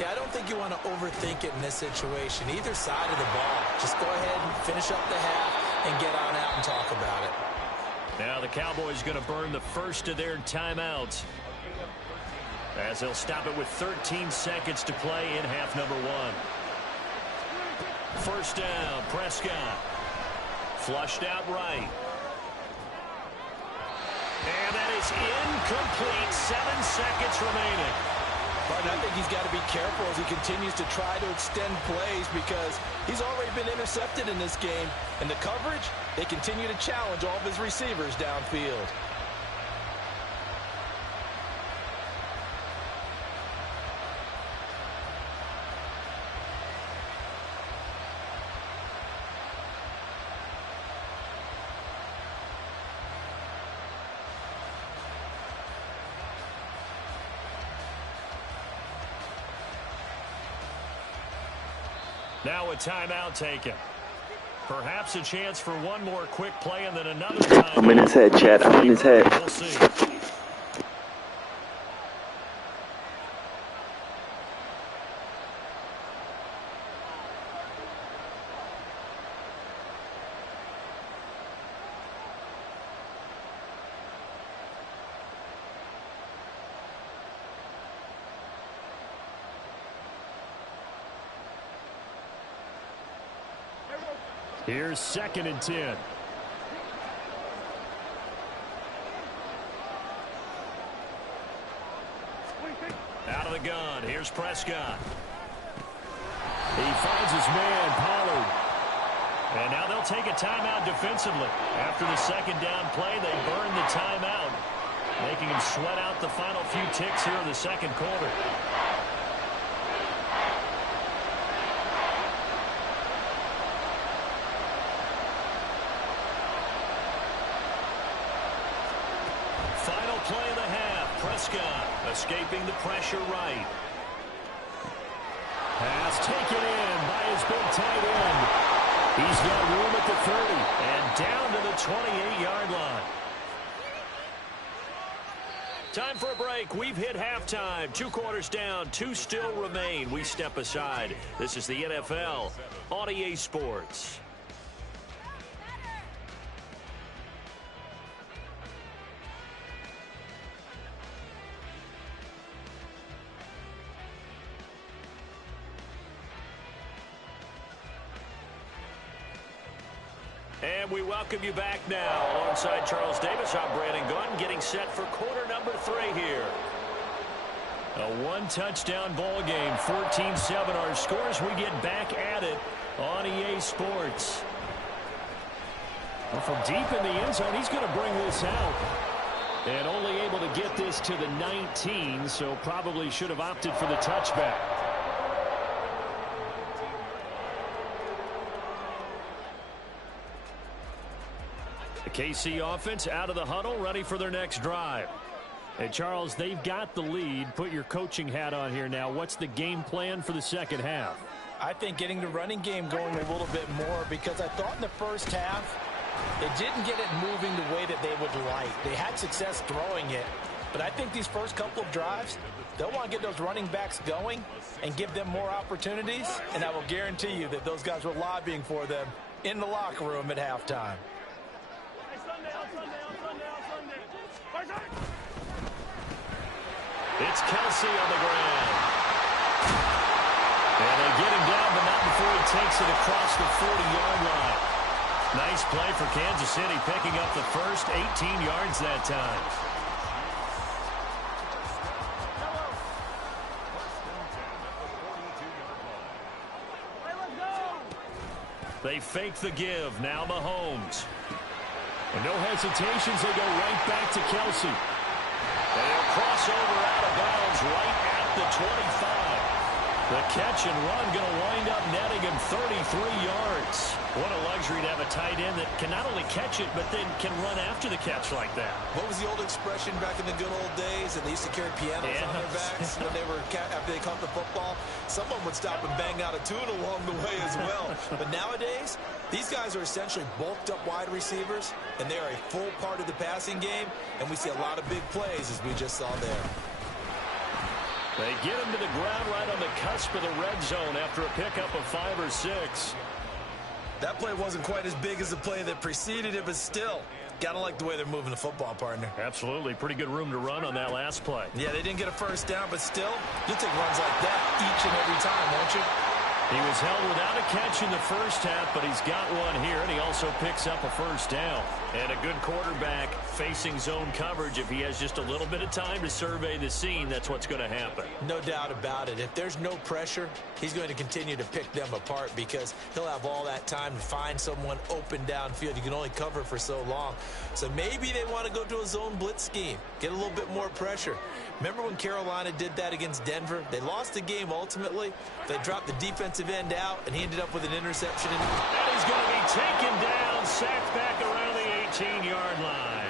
Yeah, I don't think you want to overthink it in this situation. Either side of the ball. Just go ahead and finish up the half and get on out and talk about it. Now the Cowboys going to burn the first of their timeouts, as they'll stop it with 13 seconds to play in half number one. First down, Prescott. Flushed out right. And that is incomplete. 7 seconds remaining. But I think he's got to be careful as he continues to try to extend plays, because he's already been intercepted in this game. And the coverage, they continue to challenge all of his receivers downfield. Now a timeout taken. Perhaps a chance for one more quick play and then another time. I'm in his head, Chad. I'm in his head. We'll see. Here's 2nd and 10. Out of the gun. Here's Prescott. He finds his man, Pollard. And now they'll take a timeout defensively. After the second down play, they burn the timeout, making him sweat out the final few ticks here in the second quarter. Final play of the half. Prescott escaping the pressure right. Pass taken in by his big tight end. He's got room at the 30 and down to the 28-yard line. Time for a break. We've hit halftime. 2 quarters down. 2 still remain. We step aside. This is the NFL on EA Sports. And we welcome you back now. Alongside Charles Davis, I'm Brandon Gunn, getting set for quarter number 3 here. A 1-touchdown ball game, 14-7 our scores. We get back at it on EA Sports. Well, from deep in the end zone, he's going to bring this out. And only able to get this to the 19, so probably should have opted for the touchback. KC offense out of the huddle, ready for their next drive. And Charles, they've got the lead. Put your coaching hat on here now. What's the game plan for the second half? I think getting the running game going a little bit more, because I thought in the first half they didn't get it moving the way that they would like. They had success throwing it, but I think these first couple of drives, they'll want to get those running backs going and give them more opportunities, and I will guarantee you that those guys were lobbying for them in the locker room at halftime. It's Kelsey on the ground. And they get him down, but not before he takes it across the 40-yard line. Nice play for Kansas City, picking up the first 18 yards that time. They fake the give. Now Mahomes. And no hesitations. They go right back to Kelsey. And he'll cross over out of bounds right at the 25. The catch and run going to wind up netting him 33 yards. What a luxury to have a tight end that can not only catch it, but then can run after the catch like that. What was the old expression back in the good old days? And they used to carry pianos on their backs when they were after they caught the football. Someone would stop and bang out a tune along the way as well. But nowadays, these guys are essentially bulked up wide receivers, and they are a full part of the passing game. And we see a lot of big plays, as we just saw there. They get him to the ground right on the cusp of the red zone after a pickup of 5 or 6. That play wasn't quite as big as the play that preceded it, but still, gotta like the way they're moving the football, partner. Absolutely. Pretty good room to run on that last play. Yeah, they didn't get a first down, but still, you'll take runs like that each and every time, won't you? He was held without a catch in the first half, but he's got one here, and he also picks up a first down. And a good quarterback facing zone coverage. If he has just a little bit of time to survey the scene, that's what's going to happen. No doubt about it. If there's no pressure, he's going to continue to pick them apart because he'll have all that time to find someone open downfield. You can only cover for so long. So maybe they want to go to a zone blitz scheme, get a little bit more pressure. Remember when Carolina did that against Denver? They lost the game ultimately. They dropped the defensive end out, and he ended up with an interception. And he's going to be taken down, sacked back around the 18-yard line.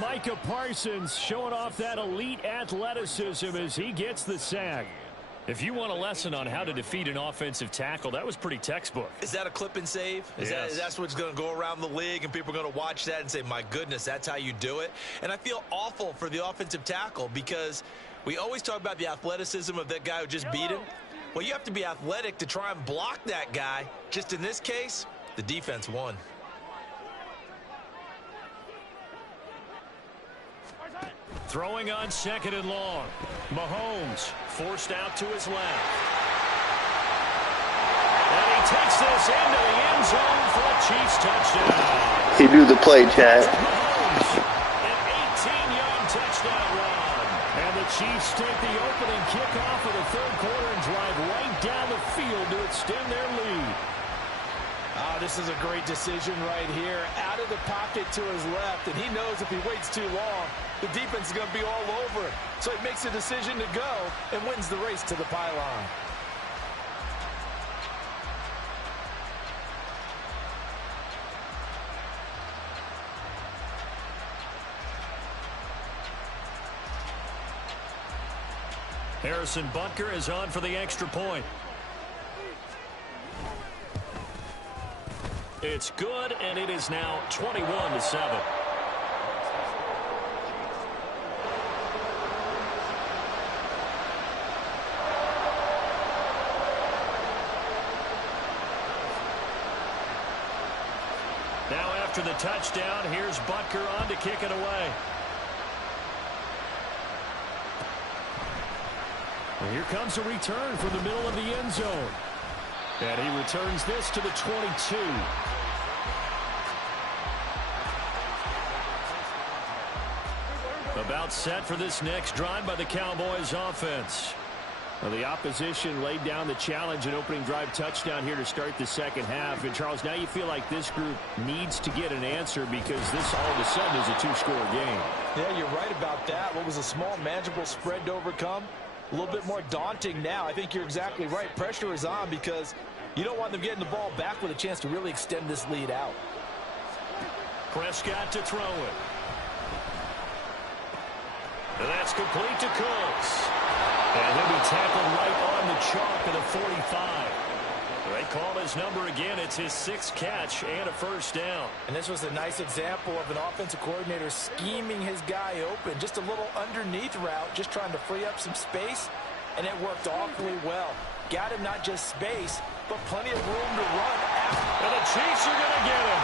Micah Parsons showing off that elite athleticism as he gets the sack. If you want a lesson on how to defeat an offensive tackle, that was pretty textbook. Is that a clip and save? Yes. That's what's going to go around the league, and people are going to watch that and say, my goodness, that's how you do it? And I feel awful for the offensive tackle because we always talk about the athleticism of that guy who just beat him. Well, you have to be athletic to try and block that guy. Just in this case, the defense won. Throwing on 2nd and long. Mahomes forced out to his left. And he takes this into the end zone for a Chiefs touchdown. He knew the play, Chad. Mahomes, an 18-yard touchdown run. And the Chiefs take the opening kickoff of the third quarter and drive right down the field to extend their lead. Oh, this is a great decision right here. Out of the pocket to his left, and he knows if he waits too long, the defense is going to be all over it. So he makes a decision to go and wins the race to the pylon. Harrison Butker is on for the extra point. It's good, and it is now 21-7. Now after the touchdown, here's Butker on to kick it away. And here comes a return from the middle of the end zone. And he returns this to the 22. About set for this next drive by the Cowboys offense. Well, the opposition laid down the challenge and opening drive touchdown here to start the second half. And, Charles, now you feel like this group needs to get an answer because this all of a sudden is a two-score game. Yeah, you're right about that. What was a small, manageable spread to overcome? A little bit more daunting now. I think you're exactly right. Pressure is on because you don't want them getting the ball back with a chance to really extend this lead out. Prescott to throw it. And that's complete to Cooks. And he'll be tackled right on the chalk of the 45. They call his number again. It's his 6th catch and a first down. And this was a nice example of an offensive coordinator scheming his guy open. Just a little underneath route, just trying to free up some space, and it worked awfully well. Got him not just space, but plenty of room to run after. And the Chiefs are going to get him.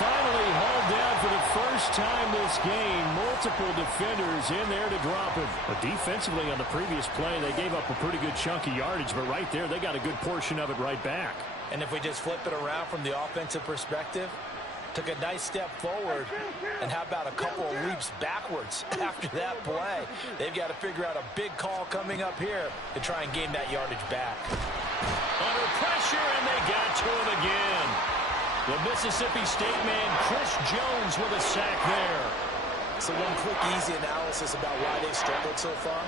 Finally hauled down for the first time this game. Multiple defenders in there to drop him. But defensively on the previous play, they gave up a pretty good chunk of yardage. But right there, they got a good portion of it right back. And if we just flip it around from the offensive perspective, took a nice step forward. And how about a couple of leaps backwards after that play? They've got to figure out a big call coming up here to try and gain that yardage back. Under pressure, and they got to him again. The Mississippi State man, Chris Jones, with a sack there. So one quick, easy analysis about why they've struggled so far.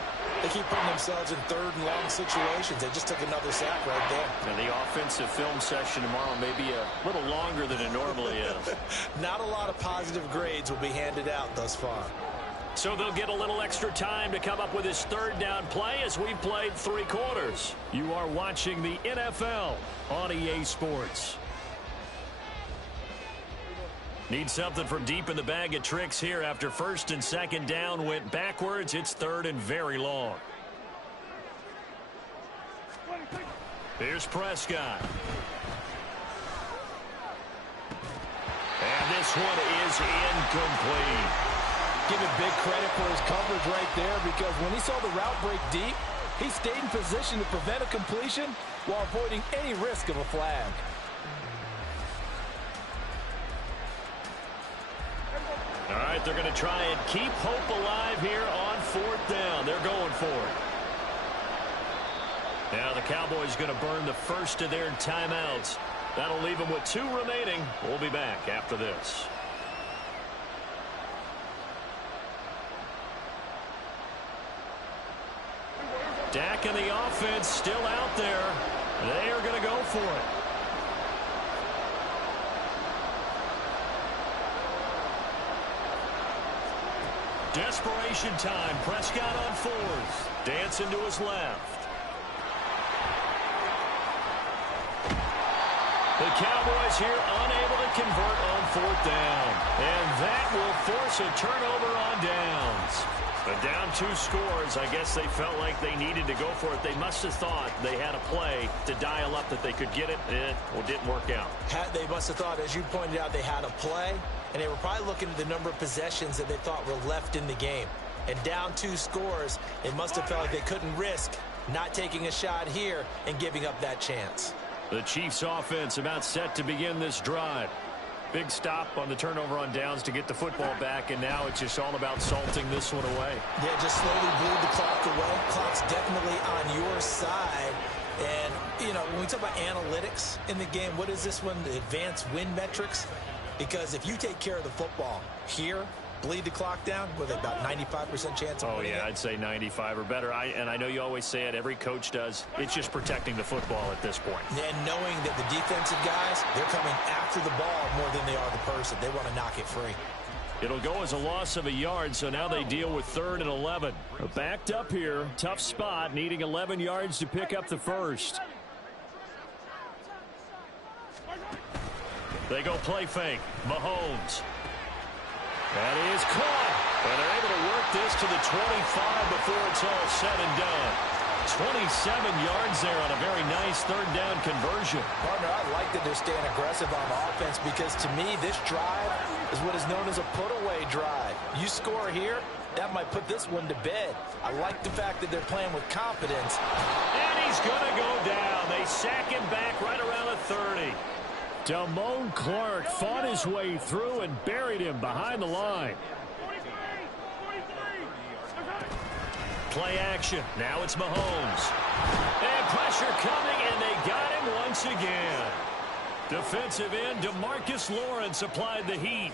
They keep putting themselves in 3rd and long situations. They just took another sack right there. And the offensive film session tomorrow may be a little longer than it normally is. Not a lot of positive grades will be handed out thus far. So they'll get a little extra time to come up with his 3rd down play as we've played 3 quarters. You are watching the NFL on EA Sports. Need something from deep in the bag of tricks here after 1st and 2nd down went backwards. It's 3rd and very long. Here's Prescott. And this one is incomplete. Give him big credit for his coverage right there, because when he saw the route break deep, he stayed in position to prevent a completion while avoiding any risk of a flag. All right, they're going to try and keep hope alive here on 4th down. They're going for it. Now the Cowboys going to burn the first of their timeouts. That'll leave them with 2 remaining. We'll be back after this. Dak and the offense still out there. They are going to go for it. Desperation time. Prescott on 4th. Dancing to his left. The Cowboys here unable to convert on 4th down. And that will force a turnover on downs. But down 2 scores, I guess they felt like they needed to go for it. They must have thought they had a play to dial up that they could get it. It didn't work out. They must have thought, as you pointed out, they had a play. And they were probably looking at the number of possessions that they thought were left in the game. And down 2 scores, they must have felt like they couldn't risk not taking a shot here and giving up that chance. The Chiefs offense about set to begin this drive. Big stop on the turnover on downs to get the football back, and now it's just all about salting this one away. Yeah, just slowly bleed the clock away. Clock's definitely on your side. And, you know, when we talk about analytics in the game, what is this one? The advanced win metrics? Because if you take care of the football here, bleed the clock down, with about 95% chance of winning it? I'd say 95 or better. And I know you always say it, every coach does. It's just protecting the football at this point. And knowing that the defensive guys, they're coming after the ball more than they are the person. They want to knock it free. It'll go as a loss of a yard, so now they deal with 3rd and 11. Backed up here, tough spot, needing 11 yards to pick up the first. They go play fake. Mahomes. That is caught. And they're able to work this to the 25 before it's all said and done. 27 yards there on a very nice 3rd down conversion. Partner, I like that they're staying aggressive on offense, because to me, this drive is what is known as a put-away drive. You score here, that might put this one to bed. I like the fact that they're playing with confidence. And he's going to go down. They sack him back right around the 30. Damone Clark fought his way through and buried him behind the line. Play action. Now it's Mahomes. And pressure coming, and they got him once again. Defensive end DeMarcus Lawrence applied the heat.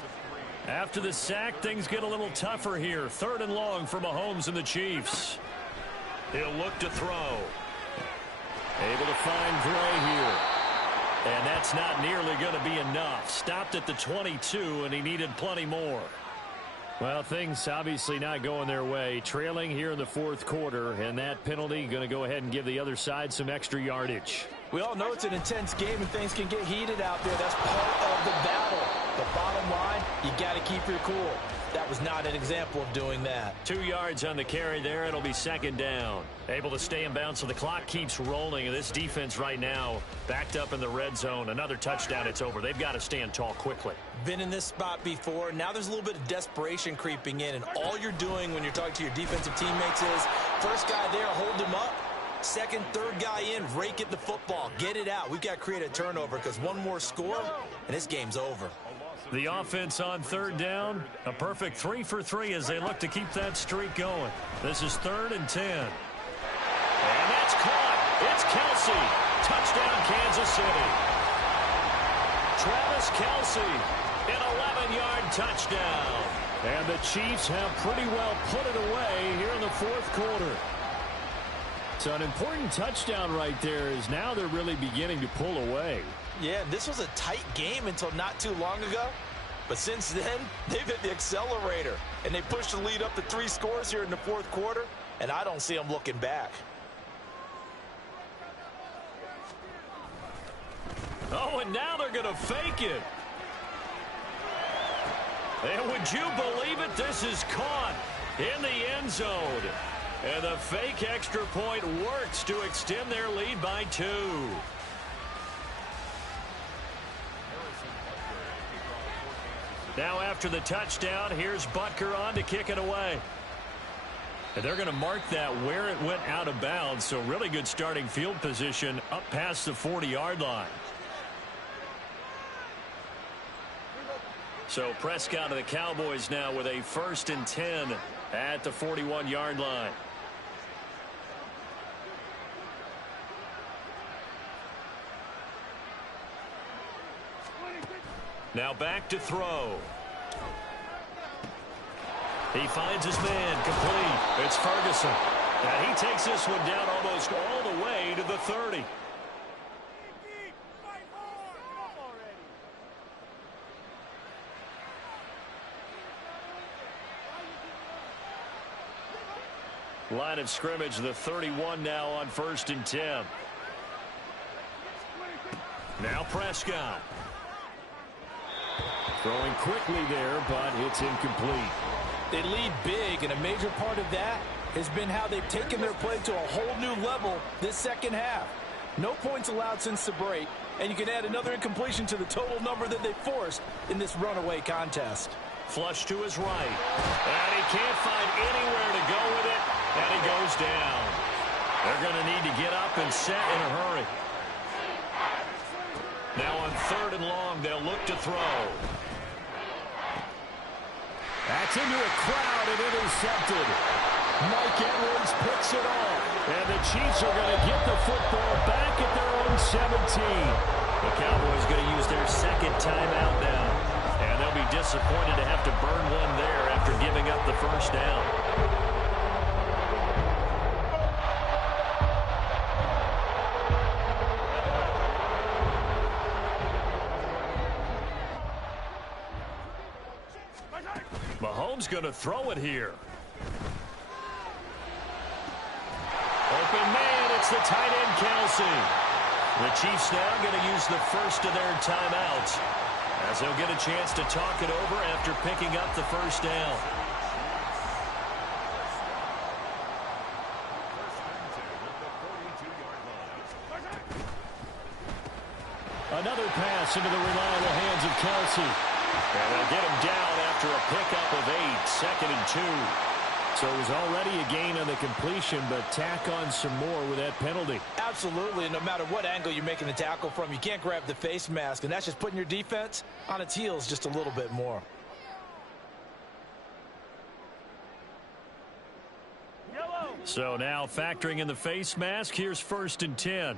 After the sack, things get a little tougher here. 3rd and long for Mahomes and the Chiefs. He'll look to throw. Able to find Gray here. And that's not nearly going to be enough. Stopped at the 22, and he needed plenty more. Well, things obviously not going their way. Trailing here in the 4th quarter, and that penalty going to go ahead and give the other side some extra yardage. We all know it's an intense game, and things can get heated out there. That's part of the battle. But bottom line, you got to keep your cool. That was not an example of doing that. 2 yards on the carry there. It'll be 2nd down. Able to stay in bounds, so the clock keeps rolling. And this defense right now backed up in the red zone. Another touchdown, it's over. They've got to stand tall quickly. Been in this spot before. Now there's a little bit of desperation creeping in. And all you're doing when you're talking to your defensive teammates is, first guy there, hold him up. Second, third guy in, rake at the football. Get it out. We've got to create a turnover, because one more score, and this game's over. The offense on 3rd down, a perfect 3 for 3 as they look to keep that streak going. This is 3rd and 10. And that's caught. It's Kelsey. Touchdown, Kansas City. Travis Kelsey, an 11-yard touchdown. And the Chiefs have pretty well put it away here in the 4th quarter. So an important touchdown right there, is now they're really beginning to pull away. Yeah, this was a tight game until not too long ago. But since then, they've hit the accelerator. And they pushed the lead up to 3 scores here in the 4th quarter. And I don't see them looking back. Oh, and now they're going to fake it. And would you believe it? This is caught in the end zone. And the fake extra point works to extend their lead by 2. Now after the touchdown, here's Butker on to kick it away. And they're going to mark that where it went out of bounds, so really good starting field position up past the 40-yard line. So Prescott of the Cowboys now with a 1st and 10 at the 41-yard line. Now back to throw. He finds his man complete. It's Ferguson. And he takes this one down almost all the way to the 30. Line of scrimmage, the 31 now on 1st and 10. Now Prescott. Throwing quickly there, but it's incomplete. They lead big, and a major part of that has been how they've taken their play to a whole new level this second half. No points allowed since the break, and you can add another incompletion to the total number that they forced in this runaway contest. Flush to his right, and he can't find anywhere to go with it, and he goes down. They're going to need to get up and set in a hurry. Now on 3rd and long, they'll look to throw. That's into a crowd and intercepted. Mike Edwards picks it off. And the Chiefs are going to get the football back at their own 17. The Cowboys going to use their 2nd timeout now. And they'll be disappointed to have to burn one there after giving up the 1st down. Mahomes going to throw it here. Open man, it's the tight end, Kelsey. The Chiefs now going to use the 1st of their timeouts as they'll get a chance to talk it over after picking up the 1st down. Another pass into the reliable hands of Kelsey. And they'll get him down after a pickup of 8, 2nd and 2. So it was already a gain on the completion, but tack on some more with that penalty. Absolutely, and no matter what angle you're making the tackle from, you can't grab the face mask, and that's just putting your defense on its heels just a little bit more. So now factoring in the face mask, here's 1st and 10.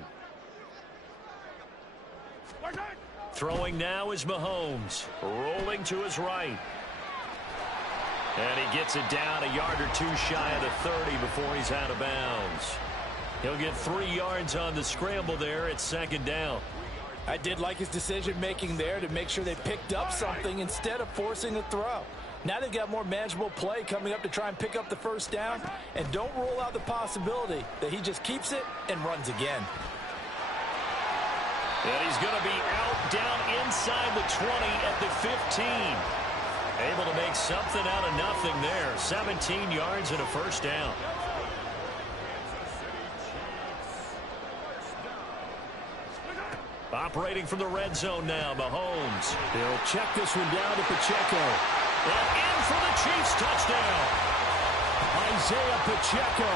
Throwing now is Mahomes, rolling to his right. And he gets it down a yard or 2 shy of the 30 before he's out of bounds. He'll get 3 yards on the scramble there at 2nd down. I did like his decision-making there to make sure they picked up something instead of forcing a throw. Now they've got more manageable play coming up to try and pick up the 1st down, and don't rule out the possibility that he just keeps it and runs again. And he's going to be out down inside the 20 at the 15. Able to make something out of nothing there. 17 yards and a 1st down. Operating from the red zone now, Mahomes. He'll check this one down to Pacheco. And in for the Chiefs touchdown. Isaiah Pacheco.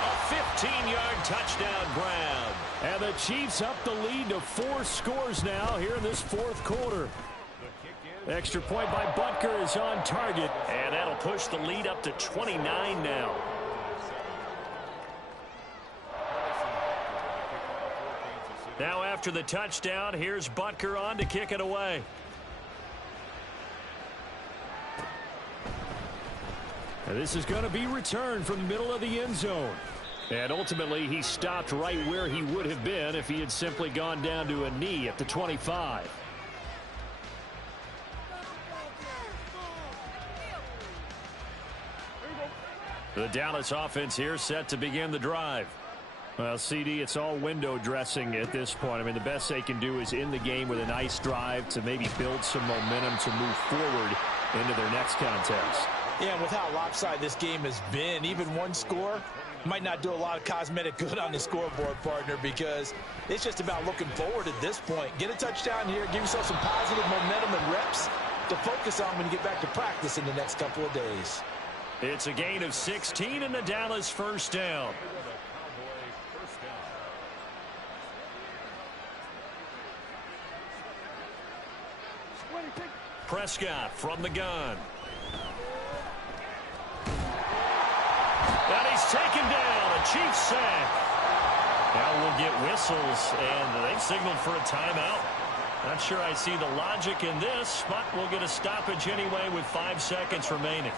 A 15-yard touchdown grab. And the Chiefs up the lead to 4 scores now here in this 4th quarter. Extra point by Butker is on target. And that'll push the lead up to 29 now. Now after the touchdown, here's Butker on to kick it away. And this is going to be returned from the middle of the end zone. And ultimately, he stopped right where he would have been if he had simply gone down to a knee at the 25. The Dallas offense here set to begin the drive. Well, CD, it's all window dressing at this point. I mean, the best they can do is in the game with a nice drive to maybe build some momentum to move forward into their next contest. Yeah, and with how lopsided this game has been, even one score might not do a lot of cosmetic good on the scoreboard, partner, because it's just about looking forward at this point. Get a touchdown here, give yourself some positive momentum and reps to focus on when you get back to practice in the next couple of days. It's a gain of 16 and the Dallas first down. Prescott from the gun. And he's taken down. A Chiefs sack. Now we'll get whistles, and they've signaled for a timeout. Not sure I see the logic in this, but we'll get a stoppage anyway with 5 seconds remaining.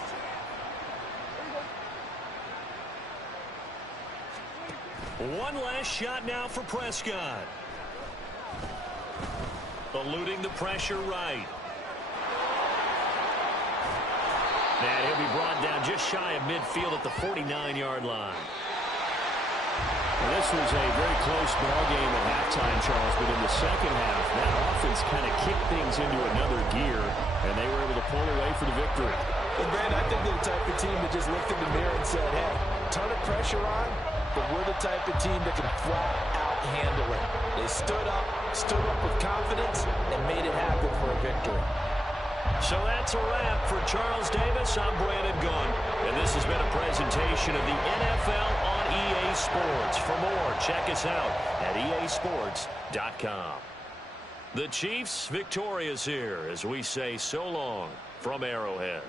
One last shot now for Prescott. Eluding the pressure right. And he'll be brought down just shy of midfield at the 49-yard line. Well, this was a very close ball game at halftime, Charles, but in the second half, that offense kind of kicked things into another gear, and they were able to pull away for the victory. And, Brad, I think they're the type of team that just looked in the mirror and said, hey, ton of pressure on, but we're the type of team that can flat out handle it. They stood up with confidence, and made it happen for a victory. So that's a wrap for Charles Davis. I'm Brandon Gunn, and this has been a presentation of the NFL on EA Sports. For more, check us out at easports.com. The Chiefs victorious here as we say so long from Arrowhead.